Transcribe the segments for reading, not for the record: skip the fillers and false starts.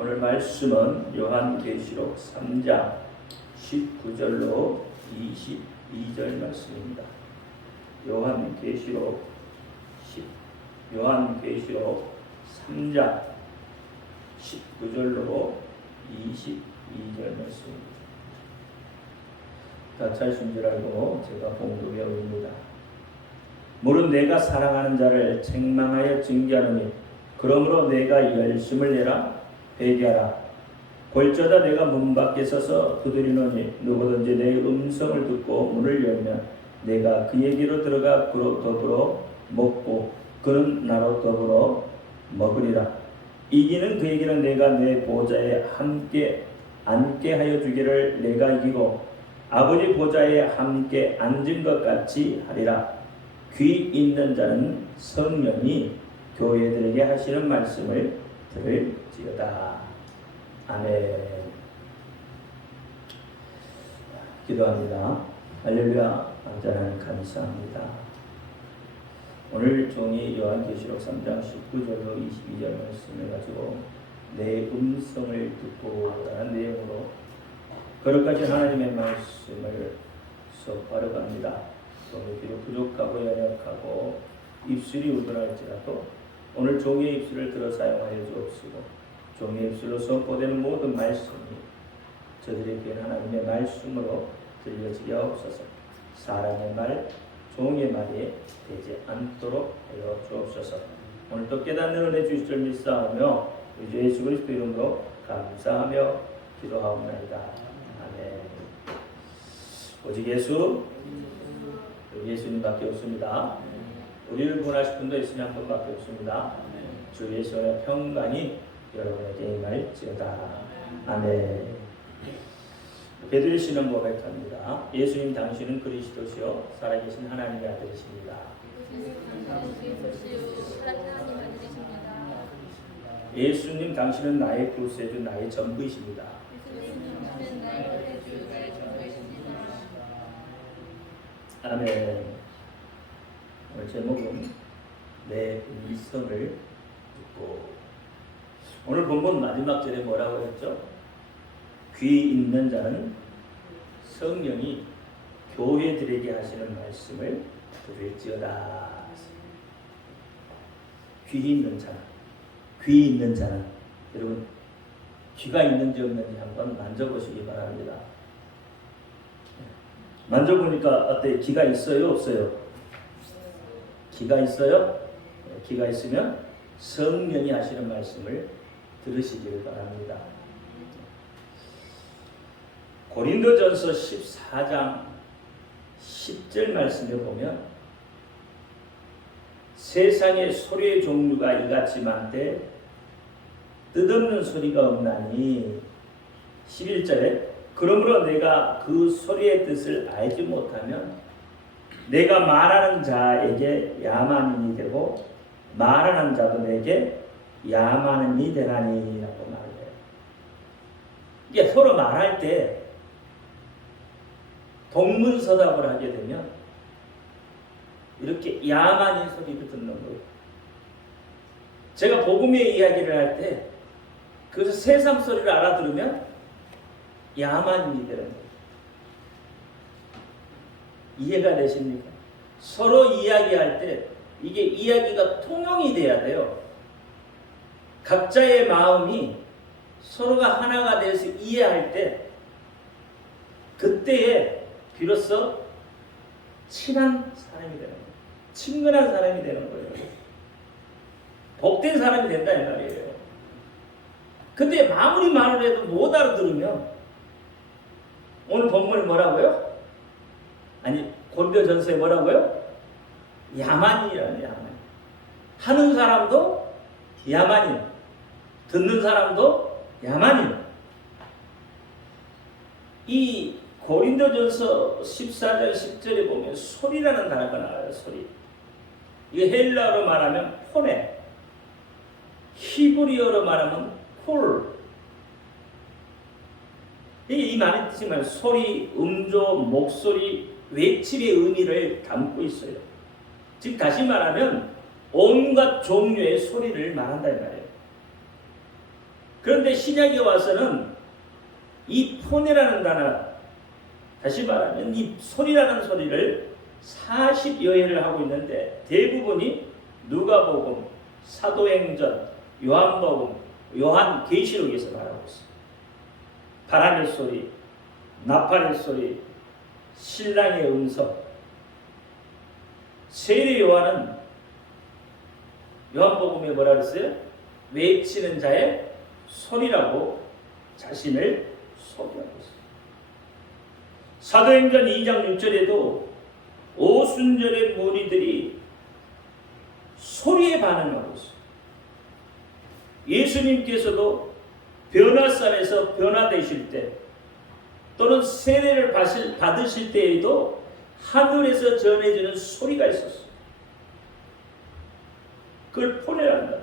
오늘 말씀은 요한계시록 3장 19절로 22절 말씀입니다. 요한계시록 3장 19절로 22절 말씀입니다. 다 찾으신 줄 알고 제가 봉독해 옵니다. 물은 내가 사랑하는 자를 책망하여 징계하노니 그러므로 내가 열심을 내라 회개하라. 볼저다 내가 문 밖에 서서 두드리노니 누구든지 내 음성을 듣고 문을 열면 내가 그에게로 들어가 그로 더불어 먹고 그는 나로 더불어 먹으리라. 이기는 그에게는 내가 내 보좌에 함께 앉게 하여 주기를 내가 이기고 아버지 보좌에 함께 앉은 것 같이 하리라. 귀 있는 자는 성령이 교회들에게 하시는 말씀을 들을지어다. 아멘. 기도합니다. 할렐루야. 완전한 감사합니다. 오늘 종이 요한계시록 3장 19절로 22절 말씀을 가지고 내 음성을 듣고 라는 내용으로 거룩하신 하나님의 말씀을 수업하려 합니다. 종이 비록 부족하고 연약하고 입술이 우둔할지라도 오늘 종의 입술을 들어 사용하여 주옵시고 종의 입술로 선포되는 모든 말씀이 저들에게 하나님의 말씀으로 들려지게 하옵소서. 사람의 말, 종의 말이 되지 않도록 하여 주옵소서. 오늘도 깨닫는 은혜 주실 줄 믿사오며 우리 예수 그리스도 이름으로 감사하며 기도하옵나이다. 아멘. 오직 예수님밖에 없습니다. 우리를 구원하실 분도 예수님 한 분밖에 없습니다. 주 예수의 평강이 여러분에게 임할지어다. 아멘. 베드로시는 고백합니다. 예수님 당신은 그리스도시요 살아계신 하나님의 아들이십니다. 예수님 당신은 나의 구세주 나의 전부이십니다. 아멘. 오늘 제목은 내 음성을 듣고. 오늘 본문 마지막 절에 뭐라고 했죠? 귀 있는 자는 성령이 교회들에게 하시는 말씀을 들을지어다. 귀 있는 자는 여러분 귀가 있는지 없는지 한번 만져보시기 바랍니다. 만져보니까 어때요? 귀가 있어요? 없어요? 귀가 있어요? 귀가 있으면 성령이 하시는 말씀을 들으시기를 바랍니다. 고린도전서 14장 10절 말씀에 보면 세상의 소리의 종류가 이같이 많되 뜻없는 소리가 없나니 11절에 그러므로 내가 그 소리의 뜻을 알지 못하면 내가 말하는 자에게 야만인이 되고 말하는 자도 내게 야만인이 되나니 라고 말해요. 이게 서로 말할 때 동문서답을 하게 되면 이렇게 야만인 소리를 듣는 거예요. 제가 복음의 이야기를 할 때 그래서 세상 소리를 알아들으면 야만인이 되는 거예요. 이해가 되십니까? 서로 이야기할 때 이게 이야기가 통용이 돼야 돼요. 각자의 마음이 서로가 하나가 돼서 이해할 때 그때에 비로소 친한 사람이 되는 거예요. 친근한 사람이 되는 거예요. 복된 사람이 된다 이 말이에요. 근데 아무리 말을 해도 못 알아들으면 오늘 본문이 뭐라고요? 아니 고린도전서에 뭐라고요? 야만인이라는 야만인. 하는 사람도 야만인, 듣는 사람도 야만인. 이 고린도전서 14장 10절에 보면 소리라는 단어가 나와요. 소리. 이게 헬라어로 말하면 포네, 히브리어로 말하면 콜. 이 말의 뜻이 뭐예요? 소리, 음조, 목소리, 외침의 의미를 담고 있어요. 즉 다시 말하면 온갖 종류의 소리를 말한다 이 말이에요. 그런데 신약에 와서는 이 폰이라는 단어, 다시 말하면 이 소리라는 소리를 40여 회를 하고 있는데 대부분이 누가복음, 사도행전, 요한복음, 요한계시록에서 말하고 있어요. 바람의 소리, 나팔의 소리, 신랑의 음성. 세례 요한은 요한복음에 뭐라 그랬어요? 외치는 자의 소리라고 자신을 소개하고 있어요. 사도행전 2장 6절에도 오순절의 무리들이 소리에 반응하고 있어요. 예수님께서도 변화산에서 변화되실 때 또는 세례를 받으실 때에도 하늘에서 전해지는 소리가 있었어요. 그걸 폰이란다.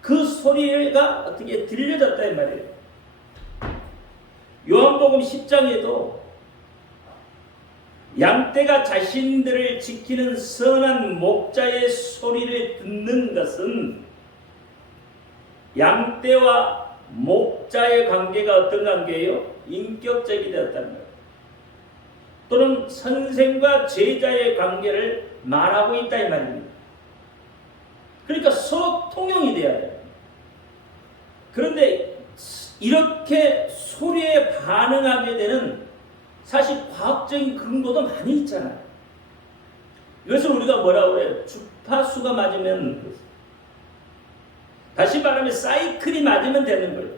그 소리가 어떻게 들려졌다 이 말이에요. 요한복음 10장에도 양떼가 자신들을 지키는 선한 목자의 소리를 듣는 것은 양떼와 목자의 관계가 어떤 관계예요? 인격적이 되었다는 거예요. 또는 선생과 제자의 관계를 말하고 있다 이 말입니다. 그러니까 서로 통용이 돼야 돼요. 그런데 이렇게 소리에 반응하게 되는 사실 과학적인 근거도 많이 있잖아요. 이것을 우리가 뭐라고 해요? 주파수가 맞으면, 다시 말하면 사이클이 맞으면 되는 거예요.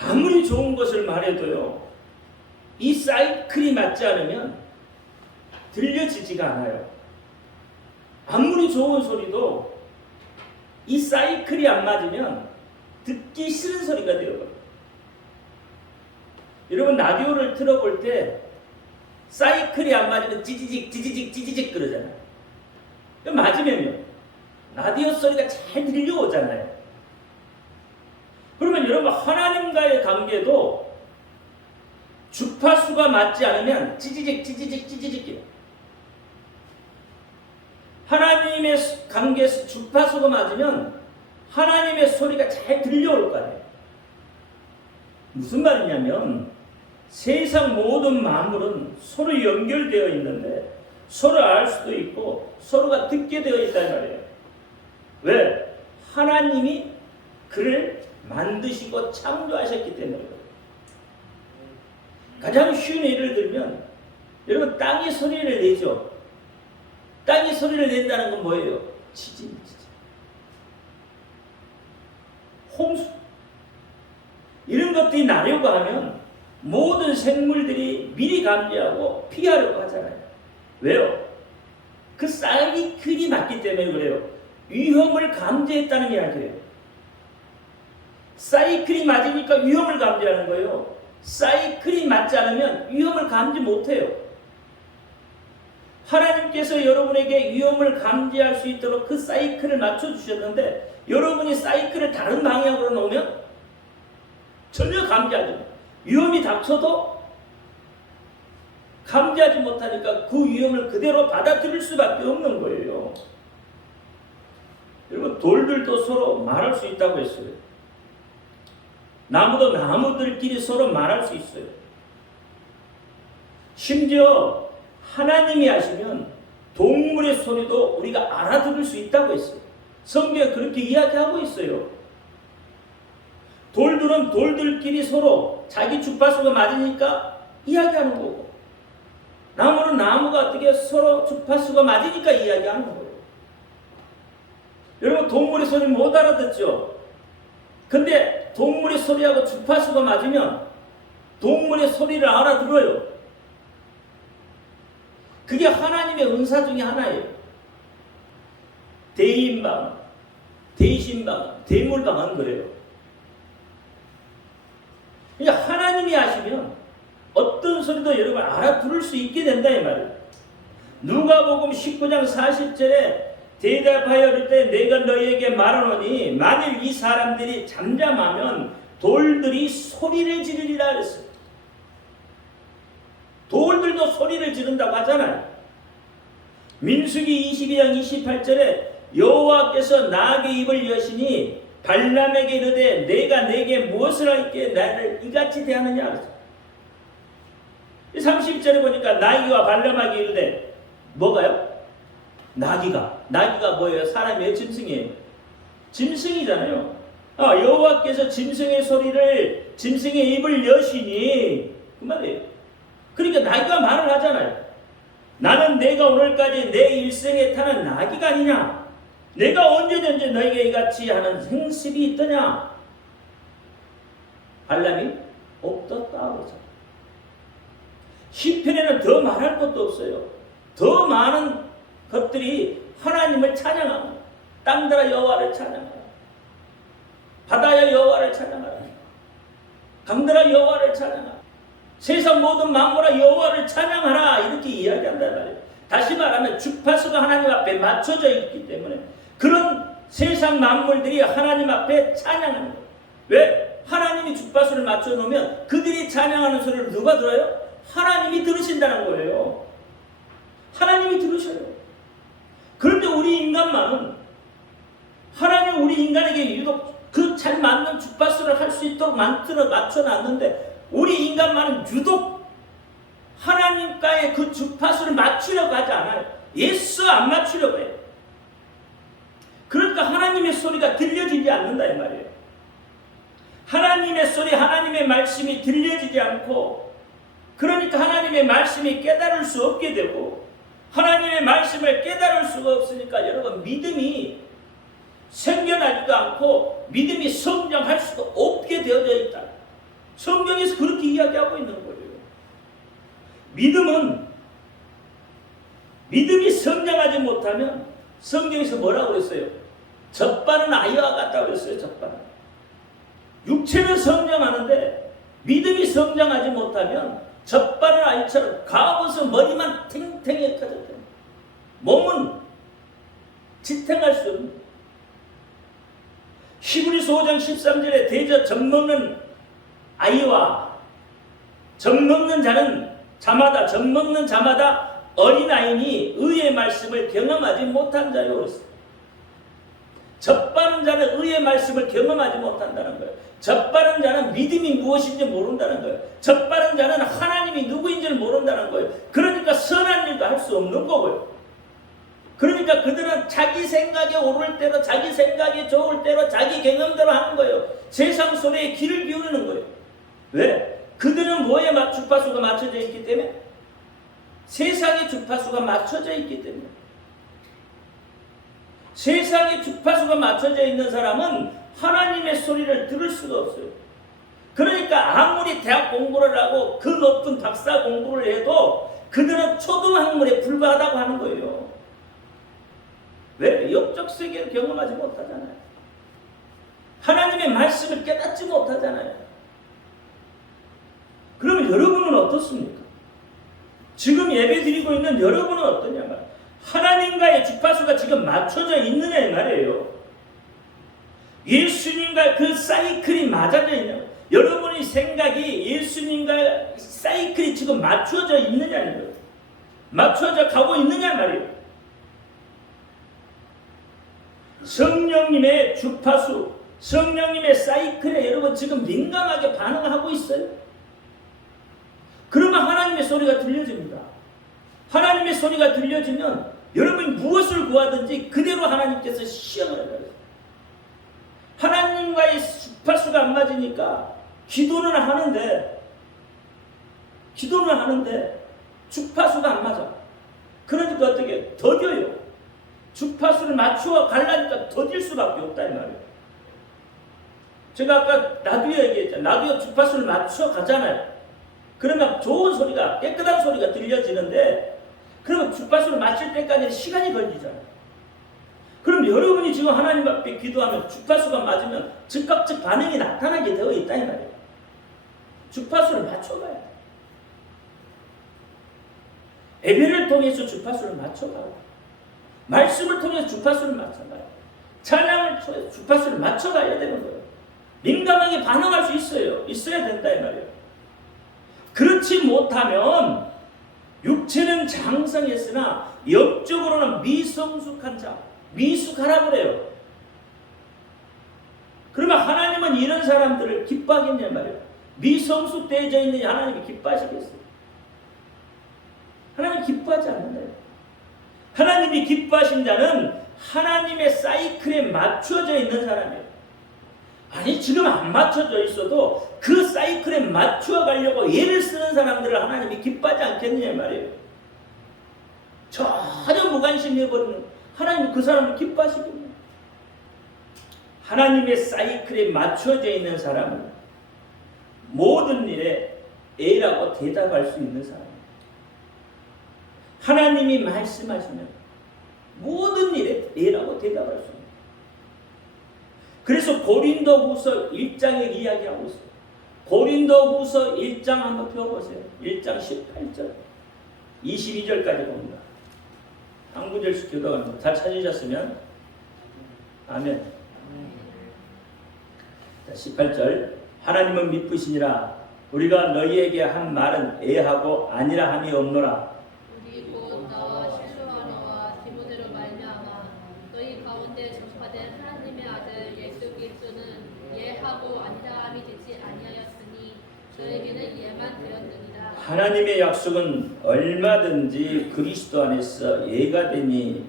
아무리 좋은 것을 말해도요, 이 사이클이 맞지 않으면 들려지지가 않아요. 아무리 좋은 소리도 이 사이클이 안 맞으면 듣기 싫은 소리가 되어버려요. 여러분 라디오를 틀어볼 때 사이클이 안 맞으면 찌지직 그러잖아요. 맞으면요 라디오 소리가 잘 들려오잖아요. 그러면 여러분 하나님과의 관계도 주파수가 맞지 않으면 찌지직 하나님의 관계에서 주파수가 맞으면 하나님의 소리가 잘 들려올 거 아니에요. 무슨 말이냐면 세상 모든 만물은 서로 연결되어 있는데 서로 알 수도 있고 서로가 듣게 되어 있단 말이에요. 왜? 하나님이 그를 만드시고 창조하셨기 때문이에요. 가장 쉬운 예를 들면 여러분 땅이 소리를 내죠. 땅이 소리를 낸다는 건 뭐예요? 지진. 홍수. 이런 것들이 나려고 하면 모든 생물들이 미리 감지하고 피하려고 하잖아요. 왜요? 그 사이클이 맞기 때문에 그래요. 위험을 감지했다는 이야기예요. 사이클이 맞으니까 위험을 감지하는 거예요. 사이클이 맞지 않으면 위험을 감지 못해요. 하나님께서 여러분에게 위험을 감지할 수 있도록 그 사이클을 맞춰주셨는데 여러분이 사이클을 다른 방향으로 놓으면 전혀 감지하지 못해요. 위험이 닥쳐도 감지하지 못하니까 그 위험을 그대로 받아들일 수밖에 없는 거예요. 여러분 돌들도 서로 말할 수 있다고 했어요. 나무도 나무들끼리 서로 말할 수 있어요. 심지어 하나님이 하시면 동물의 소리도 우리가 알아들을 수 있다고 했어요. 성경에 그렇게 이야기하고 있어요. 돌들은 돌들끼리 서로 자기 주파수가 맞으니까 이야기하는 거고 나무는 나무가 어떻게 서로 주파수가 맞으니까 이야기하는 거예요. 여러분 동물의 소리 못 알아듣죠? 근데 동물의 소리하고 주파수가 맞으면 동물의 소리를 알아들어요. 그게 하나님의 은사 중에 하나예요. 대인방, 대신방, 대물방은 그래요. 그러니까 하나님이 하시면 어떤 소리도 여러분 알아들을 수 있게 된다 이 말이에요. 누가복음 19장 40절에 대답하여 이르되 내가 너희에게 말하노니 만일 이 사람들이 잠잠하면 돌들이 소리를 지르리라 그랬어요. 돌들도 소리를 지른다고 하잖아요. 민수기 22장 28절에 여호와께서 나귀 입을 여시니 발람에게 이르되 내가 내게 무엇을 하기에 나를 이같이 대하느냐. 30절에 보니까 나귀와 발람에게 이르되 뭐가요? 나귀가 뭐예요? 사람이에요? 짐승이에요? 짐승이잖아요. 여호와께서 짐승의 입을 여시니 그 말이에요. 그러니까 나귀가 말을 하잖아요. 나는 내가 오늘까지 내 일생에 타는 나귀가 아니냐? 내가 언제든지 너에게 이같이 하는 행습이 있더냐? 발람이 없었다 그러죠. 시편에는 더 말할 것도 없어요. 더 많은 것들이 하나님을 찬양하고 땅들아 여호와를 찬양하라. 바다야 여호와를 찬양하라. 강들아 여호와를 찬양하라. 세상 모든 만물아 여호와를 찬양하라. 이렇게 이야기한단 말이에요. 다시 말하면 주파수가 하나님 앞에 맞춰져 있기 때문에 그런 세상 만물들이 하나님 앞에 찬양하는 거예요. 왜? 하나님이 주파수를 맞춰놓으면 그들이 찬양하는 소리를 누가 들어요? 하나님이 들으신다는 거예요. 하나님이 들으셔요. 그런데 우리 인간만은 하나님 우리 인간에게 유독 그 잘 맞는 주파수를 할 수 있도록 맞춰놨는데 우리 인간만은 유독 하나님과의 그 주파수를 맞추려고 하지 않아요. 예수 안 맞추려고 해요. 그러니까 하나님의 소리가 들려지지 않는다 이 말이에요. 하나님의 소리, 하나님의 말씀이 들려지지 않고 그러니까 하나님의 말씀이 깨달을 수 없게 되고 하나님의 말씀을 깨달을 수가 없으니까 여러분 믿음이 생겨나지도 않고 믿음이 성장할 수가 없게 되어져 있다. 성경에서 그렇게 이야기하고 있는 거예요. 믿음이 성장하지 못하면 성경에서 뭐라고 그랬어요? 젖바른 아이와 같다고 그랬어요. 젖바른. 육체는 성장하는데 믿음이 성장하지 못하면 젖바른 아이처럼 가부서 머리만 탱탱하게 커졌대요. 몸은 지탱할 수 없는. 히브리서 5장 13절에 대저 젖먹는 아이와 젖먹는 자마다 어린아이니 의의 말씀을 경험하지 못한 자요 그랬어요. 젖바른 자는 의의 말씀을 경험하지 못한다는 거예요. 젖바른 자는 믿음이 무엇인지 모른다는 거예요. 젖바른 자는 하나님이 누구인지를 모른다는 거예요. 그러니까 선한 일도 할 수 없는 거고요. 그러니까 그들은 자기 생각에 오를 대로 자기 생각이 좋을 대로 자기 경험대로 하는 거예요. 세상 소리에 귀를 기울이는 거예요. 왜? 그들은 뭐에 주파수가 맞춰져 있기 때문에? 세상의 주파수가 맞춰져 있기 때문에. 세상의 주파수가 맞춰져 있는 사람은 하나님의 소리를 들을 수가 없어요. 그러니까 아무리 대학 공부를 하고 그 높은 박사 공부를 해도 그들은 초등학문에 불과하다고 하는 거예요. 왜? 영적 세계를 경험하지 못하잖아요. 하나님의 말씀을 깨닫지 못하잖아요. 그러면 여러분은 어떻습니까? 지금 예배 드리고 있는 여러분은 어떠냐 말이에요. 하나님과의 주파수가 지금 맞춰져 있느냐 이 말이에요. 예수님과 그 사이클이 맞아져 있냐. 여러분의 생각이 예수님과 사이클이 지금 맞춰져 있느냐는 거예요. 맞춰져 가고 있느냐 말이에요. 성령님의 주파수, 성령님의 사이클에 여러분 지금 민감하게 반응하고 있어요. 그러면 하나님의 소리가 들려집니다. 하나님의 소리가 들려지면 여러분이 무엇을 구하든지 그대로 하나님께서 시험을 해요. 하나님과의 주파수가 안 맞으니까 기도는 하는데 주파수가 안 맞아. 그러니까 어떻게 더뎌요. 주파수를 맞추어 가려니까 더딜 수밖에 없다 이 말이에요. 제가 아까 라디오 얘기했잖아요. 라디오 주파수를 맞추어 가잖아요. 그러면 좋은 소리가, 깨끗한 소리가 들려지는데 그러면 주파수를 맞출 때까지 시간이 걸리잖아요. 그럼 여러분이 지금 하나님 앞에 기도하면 주파수가 맞으면 즉각적 반응이 나타나게 되어 있다 이 말이에요. 주파수를 맞춰가야 돼. 예배를 통해서 주파수를 맞춰가고 말씀을 통해서 주파수를 맞춰가요. 찬양을 통해서 주파수를 맞춰가야 되는 거예요. 민감하게 반응할 수 있어요. 있어야 된다 이 말이에요. 그렇지 못하면 육체는 장성했으나 영적으로는 미성숙한 자, 미숙하라고 그래요. 그러면 하나님은 이런 사람들을 기뻐하겠냐 말이에요. 미성숙되어져 있는 하나님이 기뻐하시겠어요? 하나님 기뻐하지 않는다. 하나님이 기뻐하신 자는 하나님의 사이클에 맞춰져 있는 사람이에요. 아니 지금 안 맞춰져 있어도 그 사이클에 맞추어 가려고 애를 쓰는 사람들을 하나님이 기뻐하지 않겠느냐 말이에요. 전혀 무관심해버리는 하나님이 그 사람을 기뻐하시겠네요. 하나님의 사이클에 맞춰져 있는 사람은 모든 일에 A라고 대답할 수 있는 사람입니다. 하나님이 말씀하시면 모든 일에 A라고 대답할 수 있습니다. 그래서 고린도후서 1장을 이야기하고 있어요. 고린도후서 1장 한번 펴보세요. 1장 18절 22절까지 봅니다. 한 구절씩 교도합니다. 잘 찾으셨으면 아멘. 자, 18절 하나님은 미쁘시니라. 우리가 너희에게 한 말은 애하고 아니라 함이 없노라. 우리 곧 나와 실로아너와 디모데로 말미암아 너희 가운데 전파된 하나님의 아들 예수 그리스도는 예하고 아니라 함이 되지 아니하였으니 저에게는 예만 되었느니라. 하나님의 약속은 얼마든지 그리스도 안에서 예가 되니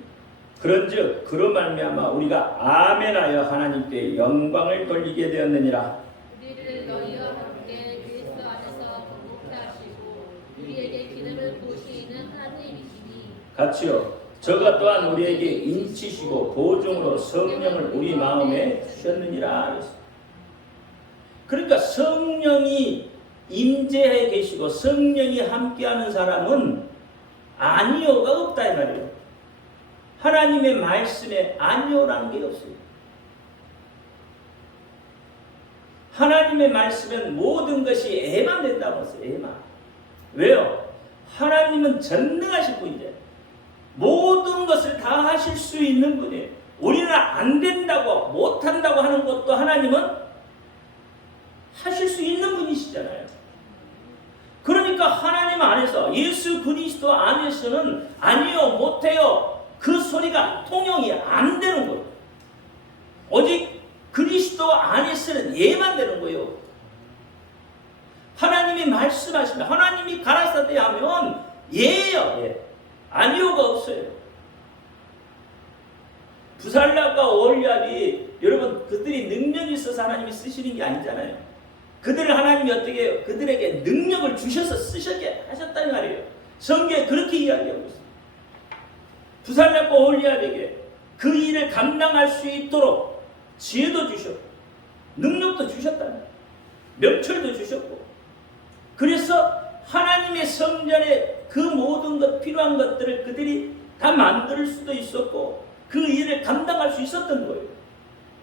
그런즉 그로 말미암아 우리가 아멘하여 하나님께 영광을 돌리게 되었느니라. 우리를 너희와 함께 그리스도 안에서 건복케 하시고 우리에게 기름을 부으시는 하나님이시니 같이요. 저가 또한 우리에게 인치시고 보증으로 성령을 우리 마음에 주셨느니라. 그러니까 성령이 임재해 계시고 성령이 함께하는 사람은 아니오가 없다 이 말이에요. 하나님의 말씀에 아니오라는 게 없어요. 하나님의 말씀엔 모든 것이 애만 된다고 했어요. 애만. 왜요? 하나님은 전능하신 분이에요. 모든 것을 다 하실 수 있는 분이에요. 우리는 안 된다고 못한다고 하는 것도 하나님은 하실 수 있는 분이시잖아요. 그러니까 하나님 안에서 예수 그리스도 안에서는 아니요 못해요 그 소리가 통용이 안 되는 거예요. 오직 그리스도 안에서는 예만 되는 거예요. 하나님이 말씀하시면 하나님이 가라사대 하면 예예요. 예. 아니요가 없어요. 부살락과 올리압이 여러분 그들이 능력이 있어서 하나님이 쓰시는 게 아니잖아요. 그들을 하나님이 어떻게 해요? 그들에게 능력을 주셔서 쓰시게 하셨다는 말이에요. 성경에 그렇게 이야기하고 있어요. 부살락과 올리압에게 그 일을 감당할 수 있도록 지혜도 주셨고 능력도 주셨다는 거예요. 명철도 주셨고 그래서 하나님의 성전에 그 모든 것 필요한 것들을 그들이 다 만들 수도 있었고 그 일을 감당할 수 있었던 거예요.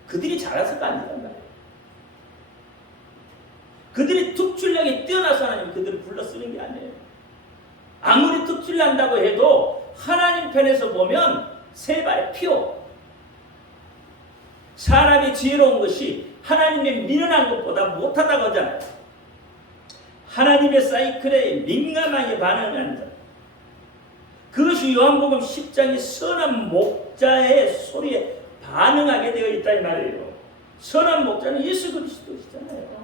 그들이 잘해서가 아니란 말이에요. 그들이 특출나게 뛰어나서 하나님 그들을 불러 쓰는 게 아니에요. 아무리 특출난다고 해도 하나님 편에서 보면 세 발의 피요. 사람이 지혜로운 것이 하나님의 미련한 것보다 못하다고 하잖아요. 하나님의 사이클에 민감하게 반응하는 자. 그것이 요한복음 10장의 선한 목자의 소리에 반응하게 되어 있다 이 말이에요. 선한 목자는 예수 그리스도시잖아요.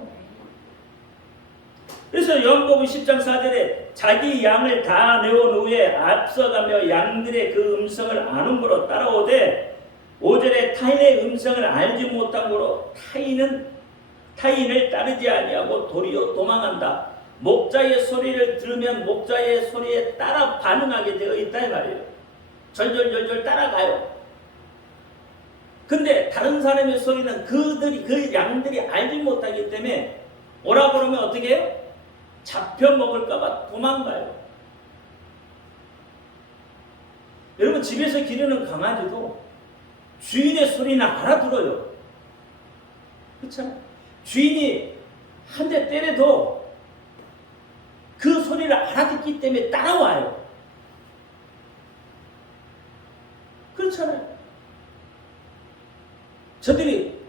그래서 요한복음 10장 4절에 자기 양을 다 내온 후에 앞서가며 양들의 그 음성을 아는고로 따라오되 5절에 타인의 음성을 알지 못한 고로 타인을 따르지 아니하고 도리어 도망한다. 목자의 소리를 들으면 목자의 소리에 따라 반응하게 되어 있다 이 말이에요. 절절절절 따라가요. 근데 다른 사람의 소리는 그 양들이 알지 못하기 때문에 오라 그러면 어떻게 해요? 잡혀 먹을까봐 도망가요. 여러분 집에서 기르는 강아지도 주인의 소리는 알아들어요. 그렇잖아요. 주인이 한 대 때려도 그 소리를 알아듣기 때문에 따라와요. 그렇잖아요. 저들이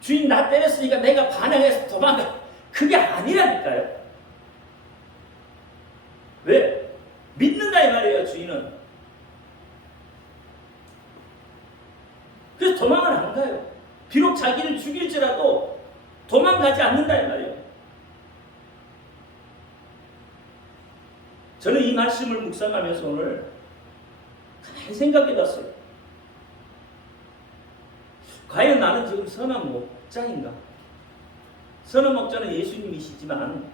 주인 나 때렸으니까 내가 반항해서 도망가. 그게 아니라니까요. 왜? 믿는다 이 말이에요. 주인은. 그래서 도망을 안 가요. 비록 자기를 죽일지라도 도망가지 않는다 이 말이에요. 저는 이 말씀을 묵상하면서 오늘 가만히 생각해 봤어요. 과연 나는 지금 선한 목자인가? 선한 목자는 예수님이시지만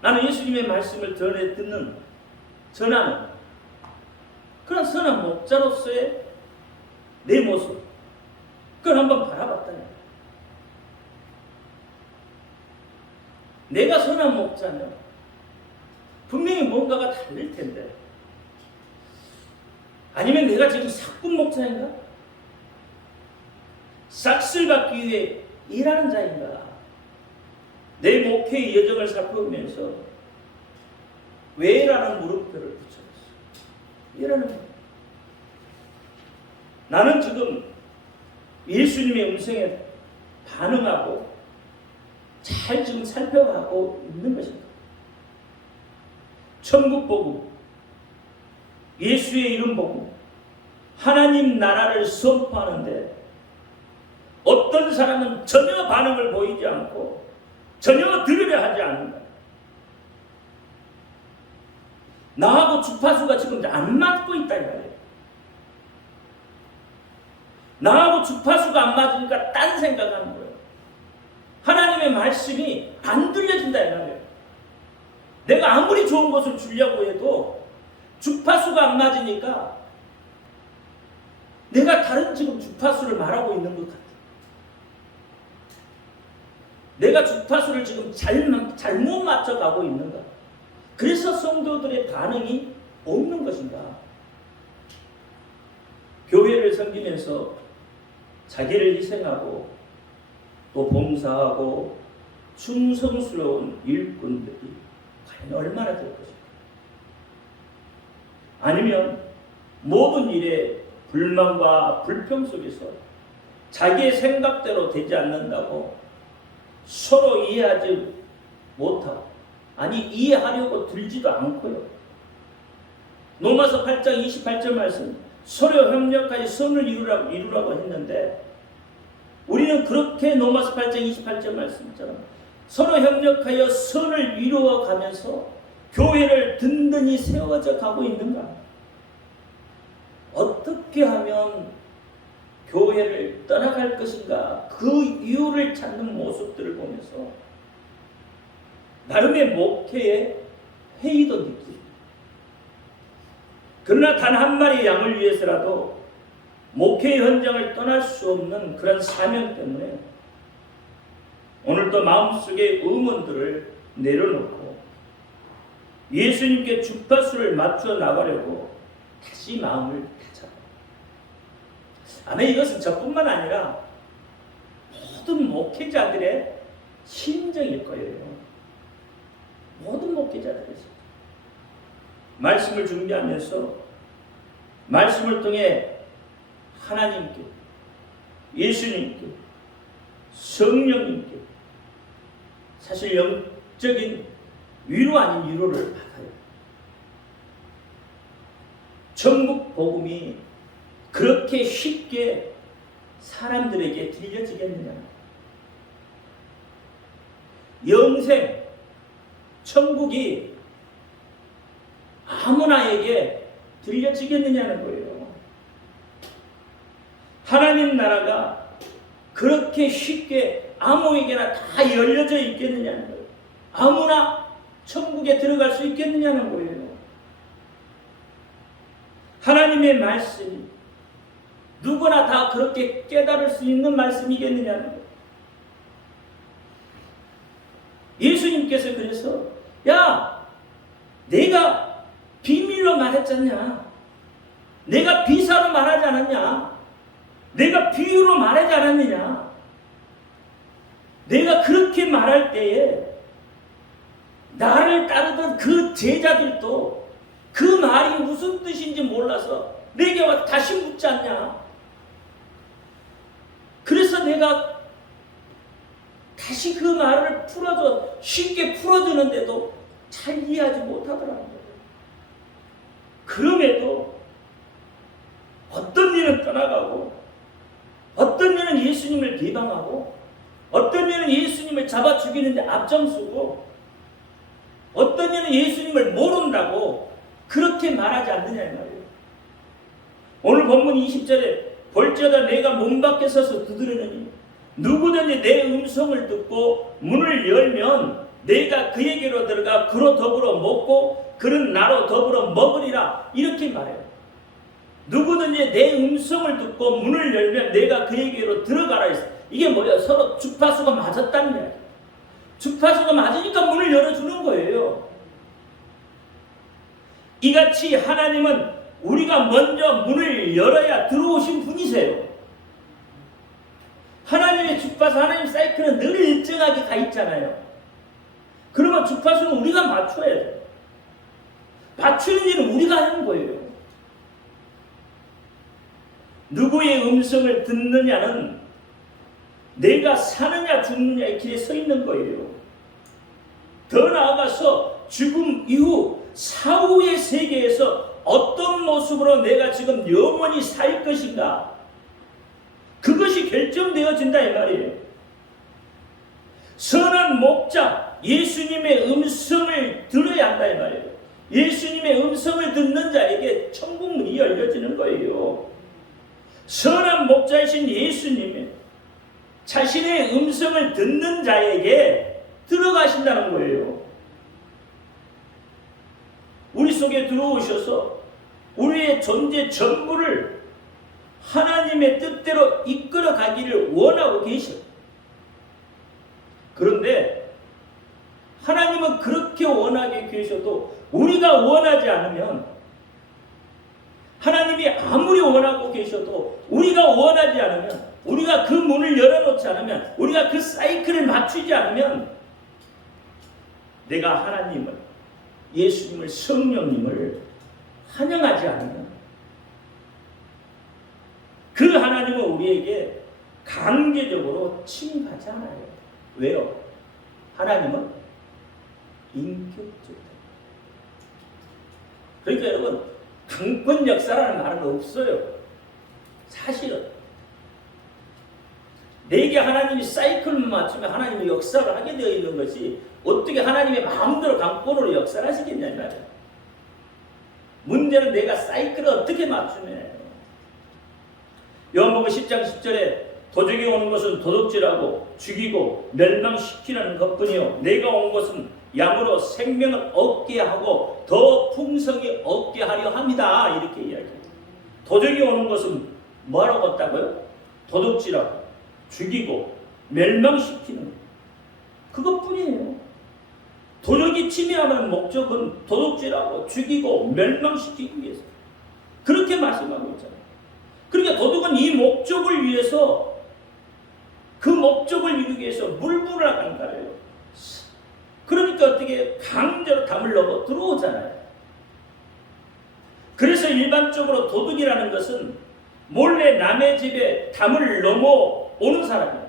나는 예수님의 말씀을 듣는 전하는 그런 선한 목자로서의 내 모습, 그걸 한번 바라봤다니. 내가 선한 목자면 분명히 뭔가가 다를 텐데, 아니면 내가 지금 사꾼 목자인가? 싹쓸 받기 위해 일하는 자인가? 내 목회의 여정을 살펴보면서 왜라는 물음표를 붙여봤어요. 왜라는 거예요. 나는 지금 예수님의 음성에 반응하고 잘 지금 살펴가고 있는 것입니다. 천국 보고 예수의 이름 보고 하나님 나라를 선포하는데 어떤 사람은 전혀 반응을 보이지 않고 전혀 들으려 하지 않는다. 나하고 주파수가 지금 안 맞고 있다 이 말이에요. 나하고 주파수가 안 맞으니까 딴 생각하는 거예요. 하나님의 말씀이 안 들려진다 이 말이에요. 내가 아무리 좋은 것을 주려고 해도 주파수가 안 맞으니까 내가 다른 지금 주파수를 말하고 있는 것 같아요. 내가 주파수를 지금 잘못 맞춰가고 있는가? 그래서 성도들의 반응이 없는 것인가? 교회를 섬기면서 자기를 희생하고 또 봉사하고 충성스러운 일꾼들이 과연 얼마나 될 것인가? 아니면 모든 일에 불만과 불평 속에서 자기의 생각대로 되지 않는다고 서로 이해하지 못하고, 아니 이해하려고 들지도 않고요. 로마서 8장 28절 말씀, 서로 협력하여 선을 이루라고 했는데 우리는 그렇게 로마서 8장 28절 말씀처럼 서로 협력하여 선을 이루어 가면서 교회를 든든히 세워져 가고 있는가? 어떻게 하면 교회를 떠나갈 것인가? 그 이유를 찾는 모습들을 보면서 나름의 목회의 회의도 느끼고, 그러나 단 한 마리 양을 위해서라도 목회의 현장을 떠날 수 없는 그런 사명 때문에 오늘도 마음속의 의문들을 내려놓고 예수님께 주파수를 맞춰 나가려고 다시 마음을 다잡아. 아마 이것은 저뿐만 아니라 모든 목회자들의 심정일 거예요. 모든 목회자들의 심정. 말씀을 준비하면서 말씀을 통해 하나님께, 예수님께, 성령님께 사실 영적인 위로 아닌 위로를 받아요. 천국 복음이 그렇게 쉽게 사람들에게 들려지겠느냐? 영생, 천국이 아무나에게 들려지겠느냐는 거예요. 하나님 나라가 그렇게 쉽게 아무에게나 다 열려져 있겠느냐는 거예요. 아무나 천국에 들어갈 수 있겠느냐는 거예요. 하나님의 말씀이 누구나 다 그렇게 깨달을 수 있는 말씀이겠느냐는 거예요. 예수님께서 그래서 야, 내가 비밀로 말했잖냐? 내가 비사로 말하지 않았냐? 내가 비유로 말하지 않았느냐? 내가 그렇게 말할 때에 나를 따르던 그 제자들도 그 말이 무슨 뜻인지 몰라서 내게 와서 다시 묻지 않냐? 그래서 내가 다시 그 말을 쉽게 풀어주는데도 잘 이해하지 못하더라고요. 그럼에도 어떤 일은 떠나가고, 어떤 년은 예수님을 비방하고, 어떤 년은 예수님을 잡아 죽이는데 앞장서고, 어떤 년은 예수님을 모른다고 그렇게 말하지 않느냐 이 말이에요. 오늘 본문 20절에 볼지어다 내가 문 밖에 서서 두드리느니 누구든지 내 음성을 듣고 문을 열면 내가 그에게로 들어가 그로 더불어 먹고 그는 나로 더불어 먹으리라, 이렇게 말해요. 누구든지 내 음성을 듣고 문을 열면 내가 그에게로 들어가라 했어요. 이게 뭐예요? 서로 주파수가 맞았다는 거예요. 주파수가 맞으니까 문을 열어주는 거예요. 이같이 하나님은 우리가 먼저 문을 열어야 들어오신 분이세요. 하나님의 주파수, 하나님 사이클은 늘 일정하게 가 있잖아요. 그러면 주파수는 우리가 맞춰야 돼요. 맞추는 일은 우리가 하는 거예요. 누구의 음성을 듣느냐는 내가 사느냐 죽느냐의 길에 서 있는 거예요. 더 나아가서 죽음 이후 사후의 세계에서 어떤 모습으로 내가 지금 영원히 살 것인가, 그것이 결정되어진다 이 말이에요. 선한 목자 예수님의 음성을 들어야 한다 이 말이에요. 예수님의 음성을 듣는 자에게 천국문이 열려지는 거예요. 선한 목자이신 예수님의 자신의 음성을 듣는 자에게 들어가신다는 거예요. 우리 속에 들어오셔서 우리의 존재 전부를 하나님의 뜻대로 이끌어 가기를 원하고 계셔요. 그런데 하나님은 그렇게 원하게 계셔도 우리가 원하지 않으면, 하나님이 아무리 원하고 계셔도 우리가 원하지 않으면, 우리가 그 문을 열어놓지 않으면, 우리가 그 사이클을 맞추지 않으면, 내가 하나님을, 예수님을, 성령님을 환영하지 않으면 그 하나님은 우리에게 강제적으로 침입하지 않아요. 왜요? 하나님은 인격적이다. 그러니까 여러분, 강권 역사라는 말은 없어요. 사실은 내게 하나님이 사이클만 맞추면 하나님이 역사를 하게 되어 있는 것이, 어떻게 하나님의 마음대로 강권으로 역사를 하시겠냐 이 말이에요. 문제는 내가 사이클을 어떻게 맞추느냐예요. 요한복음 10장 10절에 도적이 오는 것은 도둑질하고 죽이고 멸망시키는 것뿐이요 내가 온 것은 양으로 생명을 얻게 하고 더 풍성히 얻게 하려 합니다, 이렇게 이야기해요. 도적이 오는 것은 뭐하러 왔다고요? 도둑질하고 죽이고 멸망시키는 그것뿐이에요. 도적이 침입하는 목적은 도둑질하고 죽이고 멸망시키기 위해서, 그렇게 말씀하고 있잖아요. 그러니까 도둑은 이 목적을 위해서, 그 목적을 이루기 위해서 물불나가는 거예요. 그러니까 어떻게 강제로 담을 넘어 들어오잖아요. 그래서 일반적으로 도둑이라는 것은 몰래 남의 집에 담을 넘어오는 사람이에요.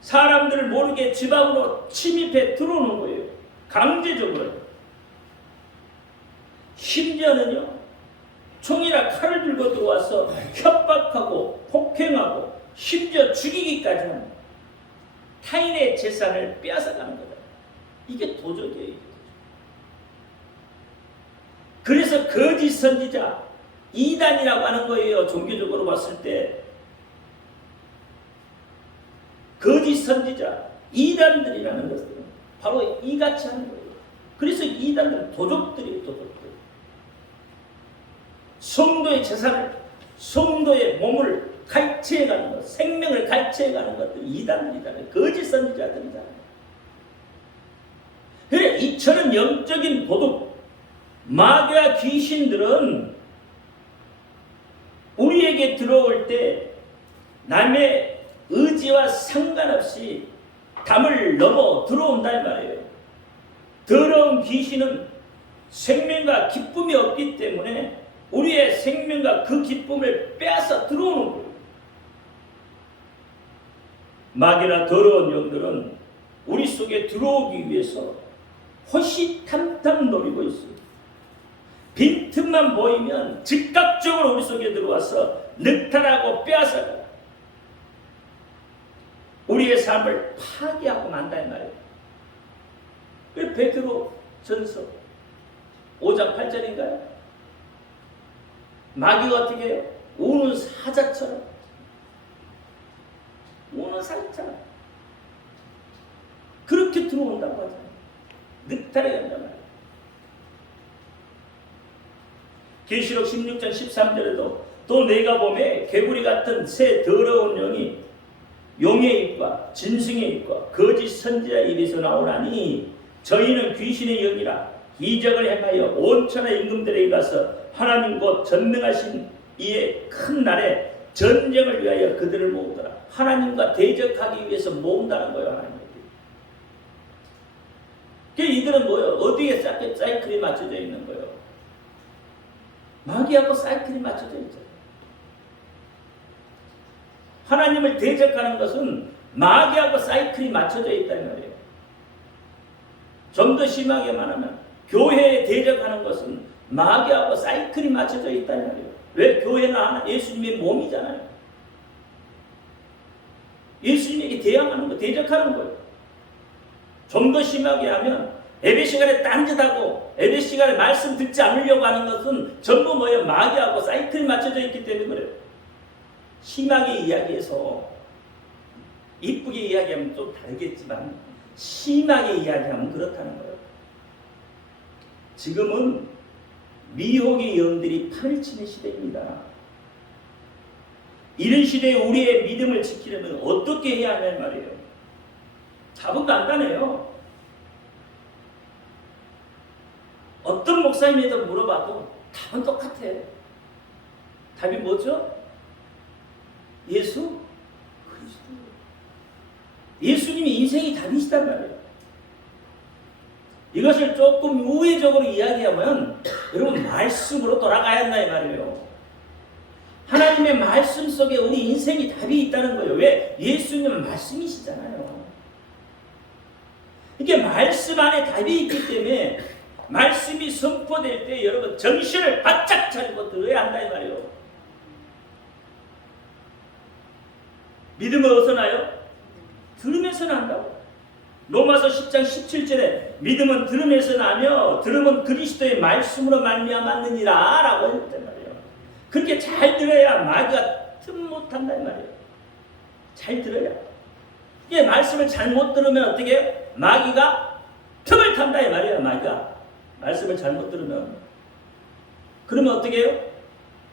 사람들을 모르게 집 안으로 침입해 들어오는 거예요. 강제적으로. 심지어는요, 총이나 칼을 들고 들어와서 협박하고 폭행하고 심지어 죽이기까지 하는, 타인의 재산을 빼앗아가는 거다. 이게 도적이에요. 그래서 거짓 선지자, 이단이라고 하는 거예요. 종교적으로 봤을 때 거짓 선지자, 이단들이라는 것들은 바로 이같이 하는 거예요. 그래서 이단들은 도적들이에요. 도적들. 성도의 재산을, 성도의 몸을 갈취해가는 것, 생명을 갈취해가는 것들이 이단들이잖아요. 거짓 선지자들이잖아요. 그래, 이처럼 영적인 도둑, 마귀와 귀신들은 우리에게 들어올 때 남의 의지와 상관없이 담을 넘어 들어온다 이 말이에요. 더러운 귀신은 생명과 기쁨이 없기 때문에 우리의 생명과 그 기쁨을 빼앗아 들어오는 거예요. 마귀나 더러운 영들은 우리 속에 들어오기 위해서 호시탐탐 노리고 있어요. 빈틈만 보이면 즉각적으로 우리 속에 들어와 들어와서 늑탈하고 빼앗아가 우리의 삶을 파괴하고 만다는 말이에요. 그 베드로 전서 5장 8절인가요? 마귀가 어떻게 해요? 우는 사자처럼 그렇게 들어온다고 하잖아요. 늑탈해 간단 말이에요. 계시록 16장 13절에도 또 내가 보매 개구리 같은 새 더러운 영이 용의 입과 진승의 입과 거짓 선지자의 입에서 나오나니 저희는 귀신의 영이라 기적을 행하여 온 천하 임금들에게 가서 하나님 곧 전능하신 이의 큰 날에 전쟁을 위하여 그들을 모으더라. 하나님과 대적하기 위해서 모은다는 거예요. 하나님에게. 이들은 뭐예요? 어디에 사이클이 맞춰져 있는 거예요? 마귀하고 사이클이 맞춰져 있죠. 하나님을 대적하는 것은 마귀하고 사이클이 맞춰져 있다는 말이에요. 좀 더 심하게 말하면 교회에 대적하는 것은 마귀하고 사이클이 맞춰져 있다는 말이에요. 왜? 교회는 예수님의 몸이잖아요. 예수님에게 대항하는 거, 대적하는 거예요. 좀 더 심하게 하면 예배 시간에 딴짓하고 예배 시간에 말씀 듣지 않으려고 하는 것은 전부 뭐예요? 마귀하고 사이클이 맞춰져 있기 때문에 그래요. 심하게 이야기해서 이쁘게 이야기하면 좀 다르겠지만 심하게 이야기하면 그렇다는 거예요. 지금은 미혹의 영들이 판을 치는 시대입니다. 이런 시대에 우리의 믿음을 지키려면 어떻게 해야 하냐는 말이에요. 답은 간단해요. 어떤 목사님에도 물어봐도 답은 똑같아. 답이 뭐죠? 예수 그리스도. 예수님이 인생이 답이시단 말이에요. 이것을 조금 우회적으로 이야기하면 여러분 말씀으로 돌아가야 한다 이 말이에요. 하나님의 말씀 속에 우리 인생이 답이 있다는 거예요. 왜? 예수님은 말씀이시잖아요. 이게 말씀 안에 답이 있기 때문에 말씀이 선포될 때 여러분 정신을 바짝 차리고 들어야 한다 이 말이에요. 믿음은 어디서 나요? 들으면서 난다고. 로마서 10장 17절에 믿음은 들음에서 나며 들음은 그리스도의 말씀으로 말미암았느니라 라고 했단 말이에요. 그렇게 잘 들어야 마귀가 틈 못한다 이 말이에요. 잘 들어야. 이게 말씀을 잘못 들으면 어떻게 해요? 마귀가 틈을 탄다 이 말이에요. 마귀가 말씀을 잘못 들으면. 그러면 어떻게 해요?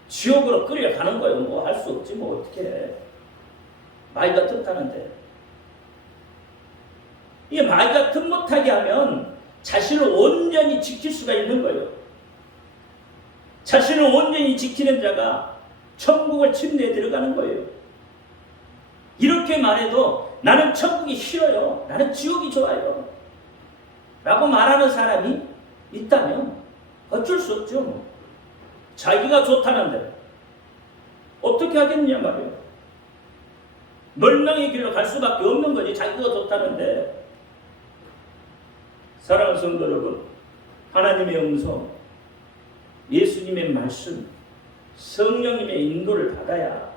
지옥으로 끌려가는 거예요. 뭐 할 수 없지 뭐 어떻게 해. 마귀가 틈 타는데. 이게 마귀가 틈 못하게 하면 자신을 온전히 지킬 수가 있는 거예요. 자신을 온전히 지키는 자가 천국을 침대에 들어가는 거예요. 이렇게 말해도 나는 천국이 싫어요. 나는 지옥이 좋아요. 라고 말하는 사람이 있다면 어쩔 수 없죠. 자기가 좋다는데 어떻게 하겠냐 말이에요. 멸망의 길로 갈 수밖에 없는 거지. 자기가 좋다는데. 사랑하는 성도 여러분, 하나님의 음성, 예수님의 말씀, 성령님의 인도를 받아야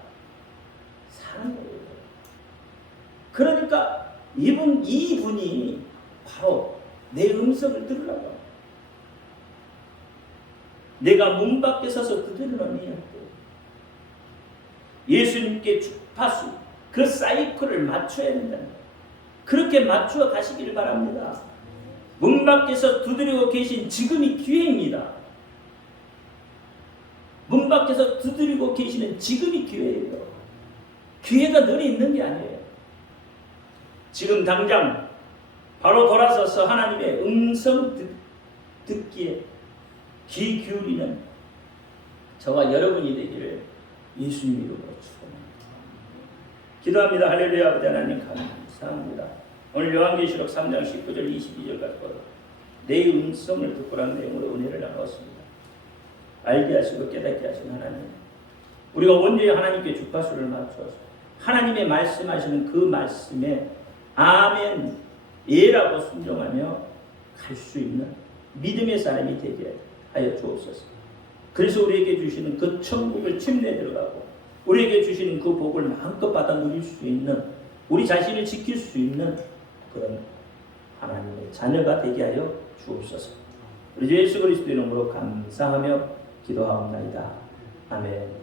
사는 거예요. 그러니까 이분이 바로 내 음성을 들으라고. 내가 문 밖에 서서 두드리노니 예수님께 주파수, 그 사이클을 맞춰야 된다. 그렇게 맞추어 가시길 바랍니다. 문 밖에서 두드리고 계신 지금이 기회입니다. 문 밖에서 두드리고 계시는 지금이 기회예요. 기회가 늘 있는 게 아니에요. 지금 당장 바로 돌아서서 하나님의 음성 듣기에 귀 기울이는 저와 여러분이 되기를 예수님 이름으로 축원합니다. 기도합니다. 할렐루야. 아버지 하나님 감사합니다. 오늘 요한계시록 3장 19절 22절 갖고 내 음성을 듣고란 내용으로 은혜를 나누었습니다. 알게 하시고 깨닫게 하신 하나님, 우리가 온전히 하나님께 주파수를 맞춰서 하나님의 말씀하시는 그 말씀에 아멘, 예라고 순종하며 갈 수 있는 믿음의 사람이 되게 하여 주옵소서. 그래서 우리에게 주시는 그 천국을 침례에 들어가고 우리에게 주시는 그 복을 마음껏 받아 누릴 수 있는, 우리 자신을 지킬 수 있는 그런 하나님의 자녀가 되게 하여 주옵소서. 우리 주 예수 그리스도 이름으로 감사하며 기도하옵나이다. 아멘.